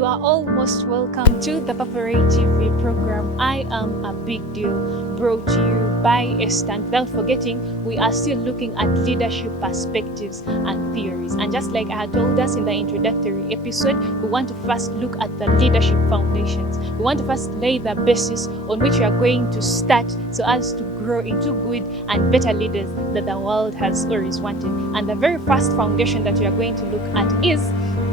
You are all most welcome to the Paparay TV program. I am a big deal, brought to you by Estan. Without forgetting, we are still looking at leadership perspectives and theories. And just like I had told us in the introductory episode, we want to first look at the leadership foundations. We want to first lay the basis on which we are going to start so as to grow into good and better leaders that the world has always wanted. And the very first foundation that we are going to look at is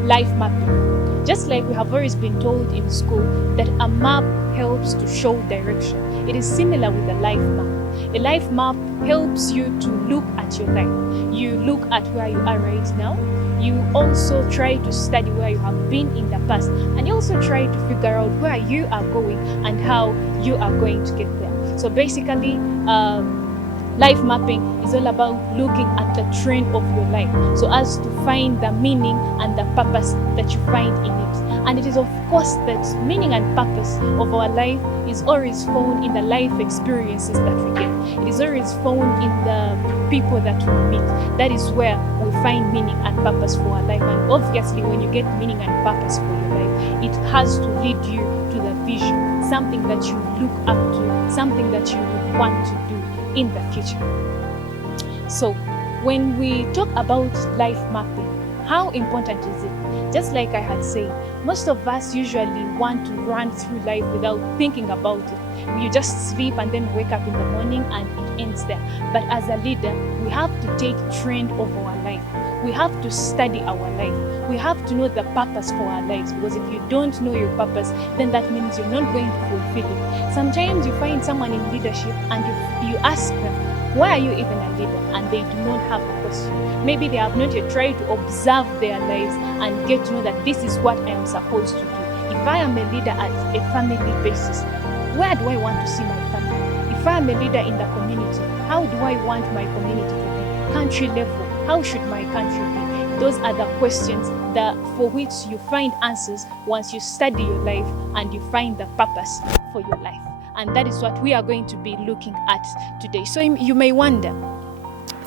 life mapping. Just like we have always been told in school that a map helps to show direction, it is similar with a life map. A life map helps you to look at your life. You look at where you are right now. You also try to study where you have been in the past, and you also try to figure out where you are going and how you are going to get there. So basically, life mapping is all about looking at the trend of your life so as to find the meaning and the purpose that you find in it. And it is of course that meaning and purpose of our life is always found in the life experiences that we get. It is always found in the people that we meet. That is where we find meaning and purpose for our life. And obviously when you get meaning and purpose for your life, it has to lead you to the vision, something that you look up to, something that you would want to do in the future. So when we talk about life mapping, how important is it? Just like I had said, most of us usually want to run through life without thinking about it. You just sleep and then wake up in the morning and it ends there. But as a leader, we have to take trend of our life. We have to study our life. We have to know the purpose for our lives, because if you don't know your purpose, then that means you're not going to fulfill it. Sometimes you find someone in leadership and you ask them, why are you even a leader? And they do not have a question. Maybe they have not yet tried to observe their lives and get to know that this is what I am supposed to do. If I am a leader at a family basis, where do I want to see my family? If I am a leader in the community, how do I want my community to be? Country level, how should my country be? Those are the questions that for which you find answers once you study your life and you find the purpose for your life. And that is what we are going to be looking at today. So you may wonder,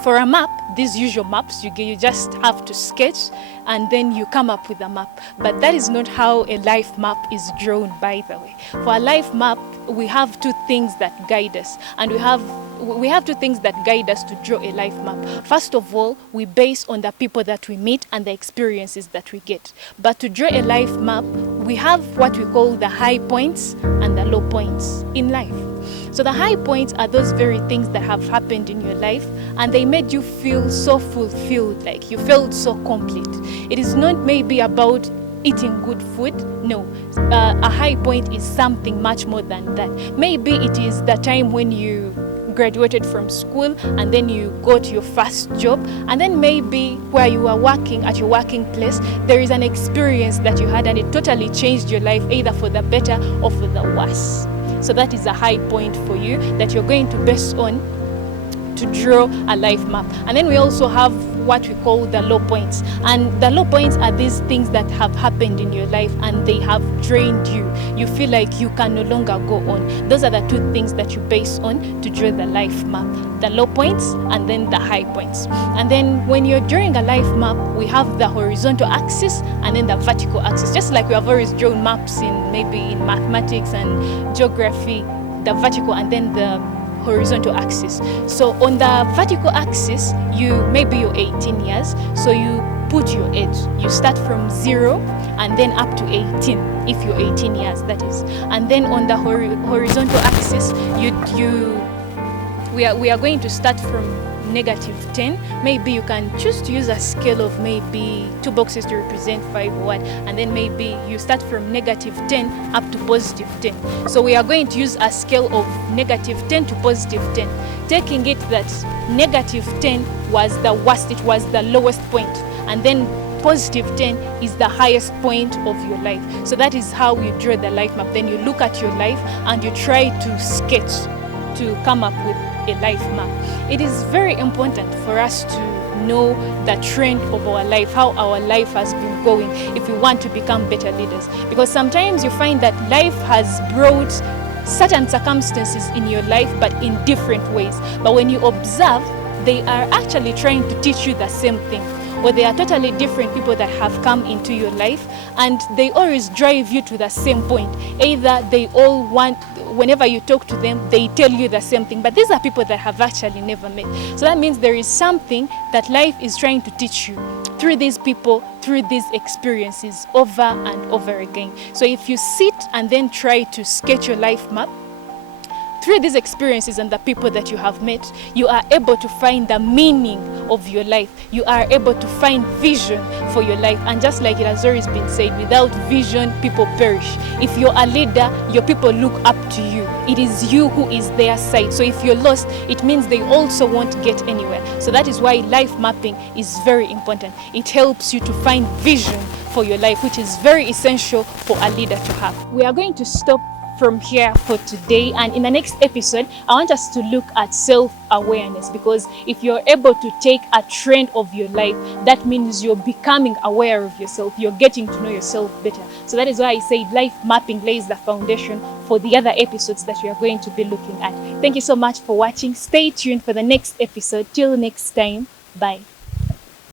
for a map, these usual maps, you just have to sketch and then you come up with a map. But that is not how a life map is drawn, by the way. For a life map, we have two things that guide us. And we have two things that guide us to draw a life map. First of all, we base on the people that we meet and the experiences that we get. But to draw a life map, we have what we call the high points and the low points in life. So the high points are those very things that have happened in your life and they made you feel so fulfilled, like you felt so complete. It is not maybe about eating good food. No, a high point is something much more than that. Maybe it is the time when you graduated from school and then you got your first job, and then maybe where you are working at your working place, there is an experience that you had and it totally changed your life, either for the better or for the worse. So that is a high point for you that you're going to base on to draw a life map. And then we also have what we call the low points. And the low points are these things that have happened in your life and they have drained you. You feel like you can no longer go on. Those are the two things that you base on to draw the life map. The low points and then the high points. And then when you're drawing a life map, we have the horizontal axis and then the vertical axis. Just like we have always drawn maps in maybe in mathematics and geography, the vertical and then the horizontal axis. So on the vertical axis, maybe you're 18 years, so you put your age. You start from 0 and then up to 18, if you're 18 years, that is. And then on the horizontal axis, we are going to start from -10. Maybe you can choose to use a scale of maybe 2 boxes to represent 5 or what, and then maybe you start from -10 up to +10. So we are going to use a scale of -10 to +10, taking it that -10 was the worst, it was the lowest point, and then +10 is the highest point of your life. So that is how you draw the life map. Then you look at your life and you try to sketch to come up with a life map. It is very important for us to know the trend of our life, how our life has been going, if we want to become better leaders. Because sometimes you find that life has brought certain circumstances in your life, but in different ways. But when you observe, they are actually trying to teach you the same thing. or there are totally different people that have come into your life, and they always drive you to the same point. Either they all want, whenever you talk to them, they tell you the same thing, but these are people that have actually never met. So that means there is something that life is trying to teach you through these people, through these experiences over and over again. So if you sit and then try to sketch your life map, through these experiences and the people that you have met, you are able to find the meaning of your life. You are able to find vision for your life. And just like it has always been said, without vision, people perish. If you're a leader, your people look up to you. It is you who is their side. So if you're lost, it means they also won't get anywhere. So that is why life mapping is very important. It helps you to find vision for your life, which is very essential for a leader to have. We are going to stop from here for today, and in the next episode I want us to look at self-awareness, because if you're able to take a trend of your life, that means you're becoming aware of yourself, you're getting to know yourself better. So that is why I say life mapping lays the foundation for the other episodes that we are going to be looking at. Thank you so much for watching. Stay tuned for the next episode. Till next time, bye.